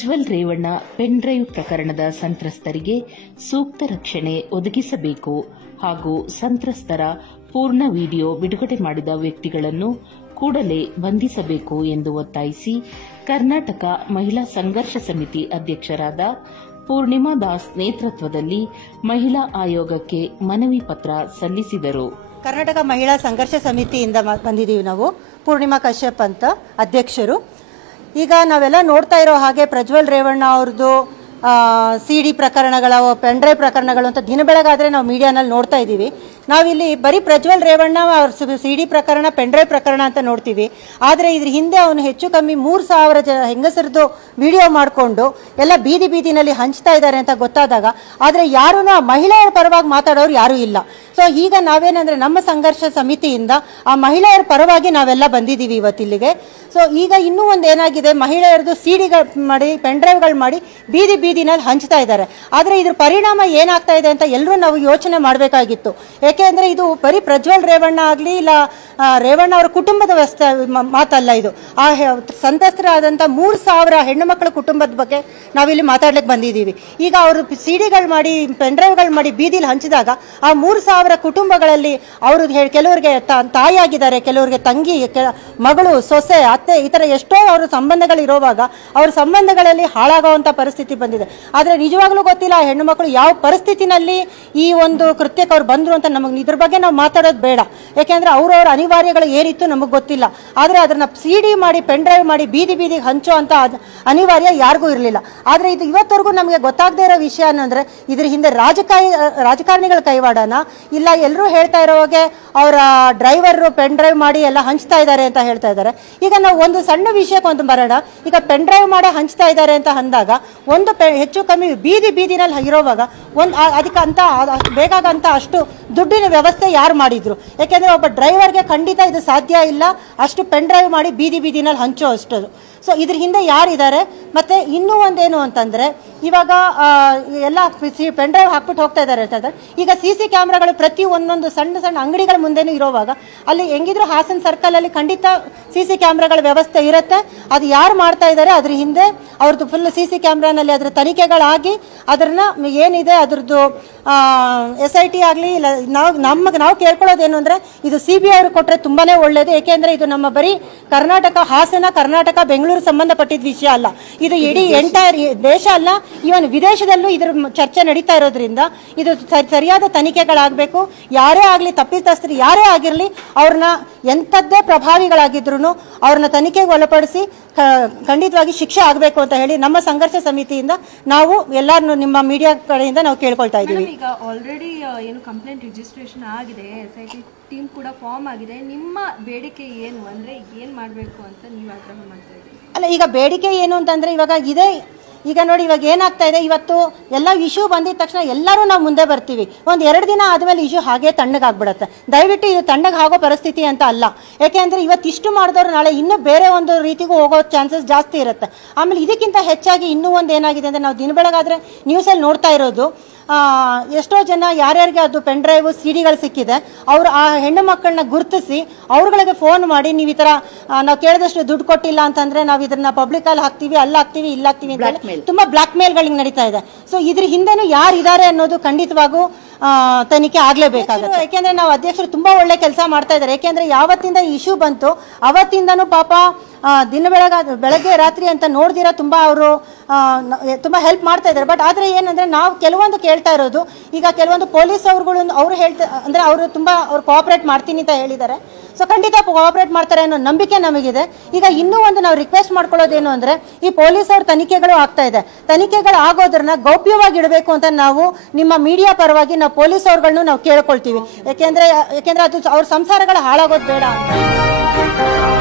Prajwal Revanna pen drive ಪ್ರಕರಣದ ಸಂತ್ರಸ್ತರಿಗೆ ಸೂಕ್ತ ರಕ್ಷಣೆ ಒದಗಿಸಬೇಕು ಹಾಗೂ ಸಂತ್ರಸ್ತರ ಪೂರ್ಣ ವಿಡಿಯೋ ಬಿಡುಗಡೆ ಮಾಡಿದ ವ್ಯಕ್ತಿಗಳನ್ನು ಕೂಡಲೇ ಬಂಧಿಸಬೇಕು ಎಂದು ಒತ್ತಾಯಿಸಿ ಕರ್ನಾಟಕ ಮಹಿಳಾ ಸಂಘರ್ಷ ಸಮಿತಿ ಅಧ್ಯಕ್ಷರಾದ ಪೂರ್ಣಿಮಾ ದಾಸ್ ನೇತೃತ್ವದಲ್ಲಿ ಮಹಿಳಾ ಆಯೋಗಕ್ಕೆ ಮನವಿ ಪತ್ರ ಸಲ್ಲಿಸಿದರು. ಕರ್ನಾಟಕ ಮಹಿಳಾ ಸಂಘರ್ಷ ಸಮಿತಿಯಿಂದ ಬಂದಿದ್ದೀವಿ ನಾವು. ಪೂರ್ಣಿಮಾ ಕಶ್ಯಪ್ ಅಂತ ಅಧ್ಯಕ್ಷರು. ಈಗ ನಾವೆಲ್ಲ ನೋಡ್ತಾ ಇರೋ ಹಾಗೆ ಪ್ರಜ್ವಲ್ ರೇವಣ್ಣ ಅವ್ರದ್ದು ಸಿಡಿ ಪ್ರಕರಣಗಳ ಪೆನ್ ಡ್ರೈವ್ ಪ್ರಕರಣಗಳು ಅಂತ ದಿನ ಬೆಳಗಾದ್ರೆ ನಾವು ಮೀಡಿಯಾನಲ್ಲಿ ನೋಡ್ತಾ ಇದ್ದೀವಿ. ನಾವಿಲ್ಲಿ ಬರೀ ಪ್ರಜ್ವಲ್ ರೇವಣ್ಣ ಅವ್ರ ಸಿಡಿ ಪ್ರಕರಣ ಪೆನ್ ಡ್ರೈವ್ ಪ್ರಕರಣ ಅಂತ ನೋಡ್ತೀವಿ. ಆದರೆ ಇದ್ರ ಹಿಂದೆ ಅವನು ಹೆಚ್ಚು ಕಮ್ಮಿ 3,000 ಹೆಂಗಸರದ್ದು ವಿಡಿಯೋ ಮಾಡಿಕೊಂಡು ಎಲ್ಲ ಬೀದಿನಲ್ಲಿ ಹಂಚ್ತಾ ಇದ್ದಾರೆ ಅಂತ ಗೊತ್ತಾದಾಗ ಆದರೆ ಯಾರೂ ಆ ಮಹಿಳೆಯರ ಪರವಾಗಿ ಮಾತಾಡೋರು ಯಾರೂ ಇಲ್ಲ. ಸೊ ಈಗ ನಾವೇನಂದ್ರೆ ನಮ್ಮ ಸಂಘರ್ಷ ಸಮಿತಿಯಿಂದ ಆ ಮಹಿಳೆಯರ ಪರವಾಗಿ ನಾವೆಲ್ಲ ಬಂದಿದ್ದೀವಿ ಇವತ್ತಿಲ್ಲಿಗೆ. ಸೊ ಈಗ ಇನ್ನೂ ಒಂದು ಏನಾಗಿದೆ, ಮಹಿಳೆಯರದು ಸಿಡಿಗಳು ಮಾಡಿ ಪೆನ್ ಡ್ರೈವ್ಗಳು ಮಾಡಿ ಬೀದಿನಲ್ಲಿ ಹಂಚ್ತಾ ಇದ್ದಾರೆ. ಆದರೆ ಇದ್ರ ಪರಿಣಾಮ ಏನಾಗ್ತಾ ಇದೆ ಅಂತ ಎಲ್ಲರೂ ನಾವು ಯೋಚನೆ ಮಾಡಬೇಕಾಗಿತ್ತು. ಯಾಕೆಂದ್ರೆ ಇದು ಬರೀ ಪ್ರಜ್ವಲ್ ರೇವಣ್ಣ ಆಗಲಿ ಇಲ್ಲ ರೇವಣ್ಣ ಅವರ ಕುಟುಂಬದ ಮಾತಲ್ಲ, ಇದು ಆ ಸಂತ್ರಸ್ತರಾದಂಥ 3,000 ಹೆಣ್ಣು ಮಕ್ಕಳ ಕುಟುಂಬದ ಬಗ್ಗೆ ನಾವಿಲ್ಲಿ ಮಾತಾಡ್ಲಿಕ್ಕೆ ಬಂದಿದ್ದೀವಿ. ಈಗ ಅವರು ಸಿಡಿಗಳು ಮಾಡಿ ಪೆನ್ ಡ್ರೈವ್ಗಳು ಮಾಡಿ ಬೀದಿಲಿ ಹಂಚಿದಾಗ ಆ 3,000 ಕುಟುಂಬಗಳಲ್ಲಿ ಅವರು ಕೆಲವರಿಗೆ ತಾಯಿಯಾಗಿದ್ದಾರೆ, ಕೆಲವರಿಗೆ ತಂಗಿ, ಮಗಳು, ಸೊಸೆ, ಅತ್ತೆ, ಈ ಥರ ಎಷ್ಟೋ ಅವ್ರ ಸಂಬಂಧಗಳು ಇರೋವಾಗ ಅವ್ರ ಸಂಬಂಧಗಳಲ್ಲಿ ಹಾಳಾಗುವಂಥ ಪರಿಸ್ಥಿತಿ ಬಂದಿದೆ. ಆದರೆ ನಿಜವಾಗ್ಲೂ ಗೊತ್ತಿಲ್ಲ ಆ ಹೆಣ್ಣು ಮಕ್ಕಳು ಯಾವ ಪರಿಸ್ಥಿತಿನಲ್ಲಿ ಈ ಒಂದು ಕೃತ್ಯಕ್ಕೆ ಅವ್ರು ಬಂದರು ಅಂತ ನಮಗೆ ಇದ್ರ ಬಗ್ಗೆ ನಾವು ಮಾತಾಡೋದು ಬೇಡ. ಯಾಕೆಂದ್ರೆ ಅವ್ರವ್ರ ಅನಿವಾರ್ಯಗಳು ಏನಿತ್ತು ನಮಗೆ ಗೊತ್ತಿಲ್ಲ. ಆದರೆ ಅದನ್ನ ಸಿಡಿ ಮಾಡಿ ಪೆನ್ ಡ್ರೈವ್ ಮಾಡಿ ಬೀದಿಗೆ ಹಂಚೋ ಅಂತ ಅನಿವಾರ್ಯ ಯಾರಿಗೂ ಇರಲಿಲ್ಲ. ಆದರೆ ಇದು ಇವತ್ತವರೆಗೂ ನಮಗೆ ಗೊತ್ತಾಗದೇ ಇರೋ ವಿಷಯ ಅನ್ನಂದ್ರೆ ಇದ್ರ ಹಿಂದೆ ರಾಜಕಾರಣಿಗಳ ಕೈವಾಡನ ಇಲ್ಲ, ಎಲ್ಲರೂ ಹೇಳ್ತಾ ಇರೋ ಹಾಗೆ ಅವರ ಡ್ರೈವರ್ ಪೆನ್ ಡ್ರೈವ್ ಮಾಡಿ ಎಲ್ಲ ಹಂಚ್ತಾ ಇದ್ದಾರೆ ಅಂತ ಹೇಳ್ತಾ ಇದ್ದಾರೆ. ಈಗ ನಾವು ಒಂದು ಸಣ್ಣ ವಿಷಯಕ್ಕೆ ಒಂದು ಬರೋಣ. ಈಗ ಪೆನ್ ಡ್ರೈವ್ ಮಾಡಿ ಹಂಚ್ತಾ ಇದ್ದಾರೆ ಅಂತ ಅಂದಾಗ ಒಂದು ಹೆಚ್ಚು ಕಮ್ಮಿ ಬೀದಿನಲ್ಲಿ ಇರೋವಾಗ ಅದಕ್ಕೆ ಅಂತ ಬೇಕಾಗಂತ ಅಷ್ಟು ದುಡ್ಡಿನ ವ್ಯವಸ್ಥೆ ಯಾರು ಮಾಡಿದ್ರು? ಯಾಕೆಂದ್ರೆ ಒಬ್ಬ ಡ್ರೈವರ್ಗೆ ಖಂಡಿತ ಇದು ಸಾಧ್ಯ ಇಲ್ಲ ಅಷ್ಟು ಪೆನ್ ಡ್ರೈವ್ ಮಾಡಿ ಬೀದಿನಲ್ಲಿ ಹಂಚೋ ಅಷ್ಟು. ಸೊ ಇದ್ರ ಹಿಂದೆ ಯಾರಿದ್ದಾರೆ? ಮತ್ತೆ ಇನ್ನೂ ಒಂದೇನು ಅಂತಂದ್ರೆ ಇವಾಗ ಎಲ್ಲ ಪೆನ್ ಡ್ರೈವ್ ಹಾಕ್ಬಿಟ್ಟು ಹೋಗ್ತಾ ಇದ್ದಾರೆ ಅಂತಂದ್ರೆ ಈಗ CC ಕ್ಯಾಮ್ರಾಗಳು ಪ್ರತಿ ಒಂದೊಂದು ಸಣ್ಣ ಅಂಗಡಿಗಳ ಮುಂದೆನೂ ಇರೋವಾಗ ಅಲ್ಲಿ ಹೆಂಗಿದ್ರು ಹಾಸನ್ ಸರ್ಕಲ್ ಅಲ್ಲಿ ಖಂಡಿತ CC ಕ್ಯಾಮ್ರಾಗಳ ವ್ಯವಸ್ಥೆ ಇರುತ್ತೆ. ಅದು ಯಾರು ಮಾಡ್ತಾ ಇದ್ದಾರೆ ಅದ್ರ ಹಿಂದೆ ಅವ್ರದ್ದು ಫುಲ್ CC ಕ್ಯಾಮ್ರಾನಲ್ಲಿ ಅದ್ರ ತನಿಖೆಗಳಾಗಿ ಅದನ್ನ ಏನಿದೆ ಅದ್ರದ್ದು SIT ಆಗಲಿ ಇಲ್ಲ ನಾವು ಕೇಳ್ಕೊಳ್ಳೋದೇನು ಅಂದ್ರೆ ಇದು CBI ಅವ್ರಿಗೆ ಕೊಟ್ಟರೆ ತುಂಬಾನೇ ಒಳ್ಳೇದು. ಏಕೆಂದ್ರೆ ಇದು ನಮ್ಮ ಬರೀ ಹಾಸನ ಕರ್ನಾಟಕ ಬೆಂಗಳೂರು ಸಂಬಂಧಪಟ್ಟಿದ್ದ ವಿಷಯ ಅಲ್ಲ, ಇದು ಇಡೀ ಎಂಟೈರ್ ದೇಶ ಅಲ್ಲ, ಇವನ್ ವಿದೇಶದಲ್ಲೂ ಇದ್ರ ಚರ್ಚೆ ನಡೀತಾ ಇರೋದ್ರಿಂದ ಇದು ಸರಿಯಾದ ತನಿಖೆಗಳಾಗಬೇಕು. ಯಾರೇ ಆಗಲಿ ತಪ್ಪಿತಸ್ಥರು ಯಾರೇ ಆಗಿರಲಿ ಅವ್ರನ್ನ ಎಂಥದ್ದೇ ಪ್ರಭಾವಿಗಳಾಗಿದ್ರು ಅವ್ರನ್ನ ತನಿಖೆಗೆ ಒಳಪಡಿಸಿ ಖಂಡಿತವಾಗಿ ಶಿಕ್ಷೆ ಆಗಬೇಕು ಅಂತ ಹೇಳಿ ನಮ್ಮ ಸಂಘರ್ಷ ಸಮಿತಿಯಿಂದ ನಾವು ಎಲ್ಲಾರನ್ನು ನಿಮ್ಮ ಮೀಡಿಯಾ ಕಡೆಯಿಂದ ನಾವು ಕೇಳ್ಕೊಳ್ತಾ ಇದ್ದೀವಿ. ಈಗ ಆಲ್ರೆಡಿ ಏನು ಕಂಪ್ಲೇಂಟ್ ರಿಜಿಸ್ಟ್ರೇಷನ್ ಆಗಿದೆ, SIT ಟೀಮ್ ಕೂಡ ಫಾರ್ಮ್ ಆಗಿದೆ. ನಿಮ್ಮ ಬೇಡಿಕೆ ಏನು ಅಂದ್ರೆ ಏನ್ ಮಾಡಬೇಕು ಅಂತ ನೀವು ಆಗ್ರಹ ಮಾಡ್ತಾ ಇದ್ದೀರಿ? ಅಲ್ಲ, ಈಗ ಬೇಡಿಕೆ ಏನು ಅಂತಂದ್ರೆ ಈಗ ನೋಡಿ ಇವಾಗ ಏನಾಗ್ತಾ ಇದೆ, ಇವತ್ತು ಎಲ್ಲ ಇಶ್ಯೂ ಬಂದಿದ ತಕ್ಷಣ ಎಲ್ಲರೂ ನಾವು ಮುಂದೆ ಬರ್ತೀವಿ. 1-2 ದಿನ ಆದ್ಮೇಲೆ ಇಶ್ಯೂ ಹಾಗೆ ತಣ್ಣಗಾಗ್ಬಿಡುತ್ತೆ. ದಯವಿಟ್ಟು ಇದು ತಣ್ಣಗಾಗೋ ಪರಿಸ್ಥಿತಿ ಅಂತ ಅಲ್ಲ. ಯಾಕೆಂದ್ರೆ ಇವತ್ತು ಇಷ್ಟು ಮಾಡಿದವರು ನಾಳೆ ಇನ್ನೂ ಬೇರೆ ಒಂದು ರೀತಿಗೂ ಹೋಗೋ ಚಾನ್ಸಸ್ ಜಾಸ್ತಿ ಇರುತ್ತೆ. ಆಮೇಲೆ ಇದಕ್ಕಿಂತ ಹೆಚ್ಚಾಗಿ ಇನ್ನೂ ಒಂದು ಏನಾಗಿದೆ ಅಂದ್ರೆ ನಾವು ದಿನ ಬೆಳಗಾದ್ರೆ ನ್ಯೂಸಲ್ಲಿ ನೋಡ್ತಾ ಇರೋದು, ಎಷ್ಟೋ ಜನ ಯಾರ್ಯಾರಿಗೆ ಅದು ಪೆನ್ ಡ್ರೈವ್ ಸಿಡಿಗಳು ಸಿಕ್ಕಿದೆ ಅವರು ಆ ಹೆಣ್ಣು ಮಕ್ಕಳನ್ನ ಗುರುತಿಸಿ ಅವ್ರಗಳಿಗೆ ಫೋನ್ ಮಾಡಿ ನೀವು ಈ ತರ ನಾವು ಕೇಳಿದಷ್ಟು ದುಡ್ಡು ಕೊಟ್ಟಿಲ್ಲ ಅಂತಂದ್ರೆ ನಾವು ಇದನ್ನ ಪಬ್ಲಿಕ್ ಅಲ್ಲಿ ಹಾಕ್ತಿವಿ, ಅಲ್ಲಿ ಹಾಕ್ತಿವಿ, ಇಲ್ಲಿ ಹಾಕ್ತಿವಿ ಅಂತ ತುಂಬಾ ಬ್ಲಾಕ್ ಮೇಲ್ ಗಳಿಗೆ ನಡೀತಾ ಇದೆ. ಸೊ ಇದ್ರ ಹಿಂದೆನೂ ಯಾರಿದ್ದಾರೆ ಅನ್ನೋದು ಖಂಡಿತವಾಗೂ ತನಿಖೆ ಆಗ್ಲೇಬೇಕಾಗುತ್ತೆ. ಯಾಕೆಂದ್ರೆ ನಾವು ಅಧ್ಯಕ್ಷರು ತುಂಬಾ ಒಳ್ಳೆ ಕೆಲಸ ಮಾಡ್ತಾ ಇದ್ದಾರೆ. ಯಾಕೆಂದ್ರೆ ಯಾವತ್ತಿಂದ ಇಶ್ಯೂ ಬಂತು ಅವತ್ತಿಂದನೂ ಪಾಪ ದಿನ ಬೆಳಗ್ಗೆ ರಾತ್ರಿ ಅಂತ ನೋಡ್ದಿರ ತುಂಬಾ ಅವರು ತುಂಬಾ ಹೆಲ್ಪ್ ಮಾಡ್ತಾ ಇದ್ದಾರೆ. ಬಟ್ ಆದ್ರೆ ಏನಂದ್ರೆ ನಾವು ಕೆಲವೊಂದು ಕೇಳ್ತಾ ಇರೋದು, ಈಗ ಕೆಲವೊಂದು ಪೊಲೀಸ್ ಅವ್ರುಗಳು ಅವ್ರು ಅಂದ್ರೆ ಅವರು ತುಂಬಾ ಅವ್ರು ಕೋಆಪರೇಟ್ ಮಾಡ್ತೀನಿ ಅಂತ ಹೇಳಿದ್ದಾರೆ. ಸೊ ಖಂಡಿತ ಕೋಆಪರೇಟ್ ಮಾಡ್ತಾರೆ ಅನ್ನೋ ನಂಬಿಕೆ ನಮಗಿದೆ. ಈಗ ಇನ್ನೂ ಒಂದು ನಾವು ರಿಕ್ವೆಸ್ಟ್ ಮಾಡ್ಕೊಳ್ಳೋದೇನು ಅಂದ್ರೆ ಈ ಪೊಲೀಸ್ ಅವ್ರ ತನಿಖೆಗಳು ಆಗ್ತಾ ಇದೆ, ತನಿಖೆಗಳು ಆಗೋದ್ರನ್ನ ಗೌಪ್ಯವಾಗಿ ಇಡಬೇಕು ಅಂತ ನಾವು ನಿಮ್ಮ ಮೀಡಿಯಾ ಪರವಾಗಿ ನಾವು ಪೊಲೀಸ್ ಅವ್ರುಗಳನ್ನು ನಾವು ಕೇಳ್ಕೊಳ್ತೀವಿ. ಯಾಕೆಂದ್ರೆ ಅದು ಅವ್ರ ಸಂಸಾರಗಳು ಹಾಳಾಗೋದು ಬೇಡ ಅಂತ.